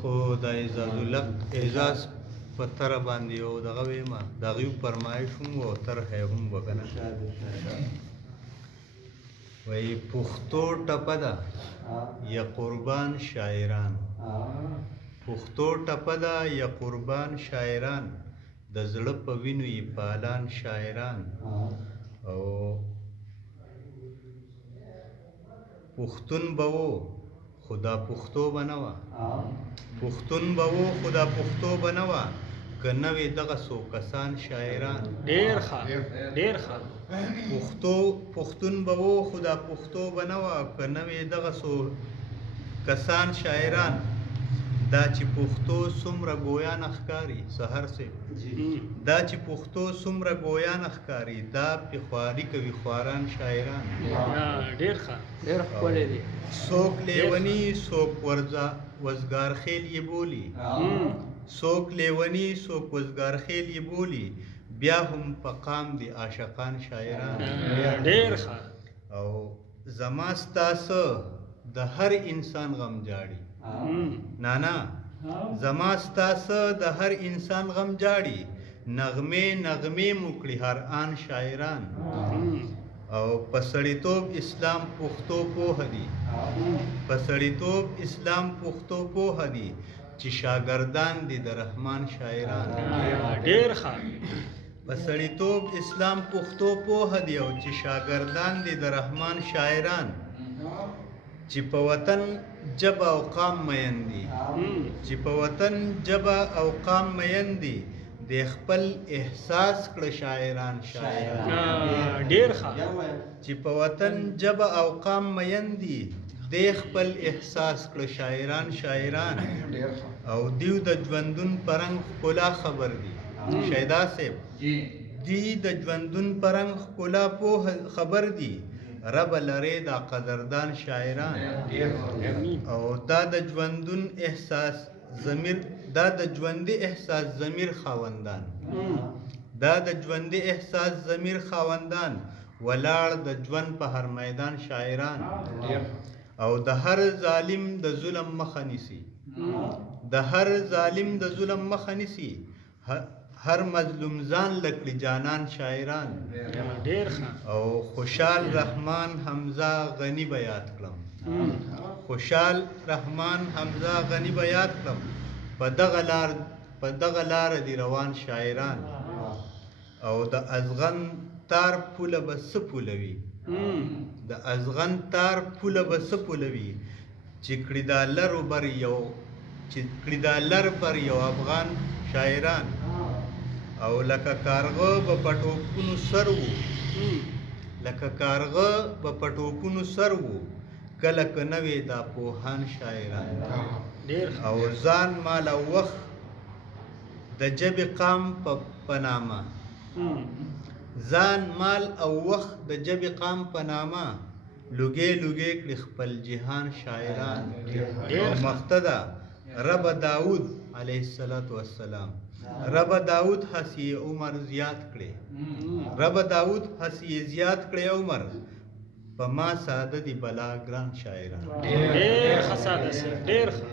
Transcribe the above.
خو د اعزاز الحق اعزاز په تره باندې یو دغه ویمه د هغوی فرمایش هم و او طرحه یې هم وه که نه وایي پښتو ټپه ده یا قربان شاعران پښتو ټپه ده یا قربان شاعران د زړه په وینو یې پالان شاعران او پښتون به و خو دا پښتو به نه وه پښتون به و خو دا پښتو به نه وه که نه وې دغه څو کسان شاعران ډېر ښه ډېر ښه پښتون به و خو دا پښتو به نه وه که نه وې دغه څو کسان شاعران دا چې پښتو څومره ګویانه ښکاري سحر صاحب دا چې پښتو څومره ګویانه ښکاري دا پې خواري کوي خواران شاعران ډېر ښه ډېر ښکلی دی څوک لیوني څوک وزګار خیل یې بولي څوک لیوني څوک وزګار خیل یې بولي بیا هم په قام دي عاشقان شاعران ډېر ښه او زما ستاسه د هر انسان غم جاړي نه زما ستاسه د هر انسان غم جاړي نغمې نغمې موکړي هر آن شاعران او په سړیتوب اسلام پښتو پوهه دي په سړیتوب اسلام پښتو پوهه دي چې شاګردان دي د رحمان شاعران ډېر ښه په سړیتوب اسلام پښتو پوهه دي او چې شاګردان دي د رحمان شاعران چې په وطن ژبه او قام مین دي چې په وطن ژبه او قام مین دي د خپل احساس کړه شاعران ډېر ښه چې په وطن ژبه او قام مین دي د خپل احساس کړه شاعران او دیو د ژوندون پرنګ ښکلا خبر دي شیدا صاحب دی د ژوندون پرنګ ښکلا خبر دي رب لرې دا قدردان شاعران او دا د ژوندون احساس ضمیر دا د ژوندي احساس ضمیر خاوندان دا د ژوندي احساس ضمیر خاوندان ولاړ د ژوند په هر میدان شاعران او د هر ظالم د ظلم مخه نیسي د هر ظالم د ظلم مخه نیسي هر مظلوم ځان لکړي جانان شاعران ډېر ښه او خوشحال رحمان حمزه غنی به یاد کړم خوشحال رحمان حمزه غنی به یاد کړم په دغه لار دی روان شاعران او د ازغن تار پوله به څه پولوي د ازغن تار پوله به څه پولوي چې کړي دا لر بر یو افغان شاعران او لکه کارغه به پټوپونو سر وو لکه کارغه به پټوپونو سر وو کله که نه وې دا پوهان شاعران او ځان مال او وخت د ژبې قام په نامه ځان مال او وخت د ژبې قام په نامه لوګې لوګې کړي خپل جهان شاعران او مقتدا رب داود علیه السلام رب داود حسی عمر زیات کړي رب داود حسی زیات کړي عمر په ما ساده دی بلا ګران شاعران ډېر ښه ساده ډېر ښه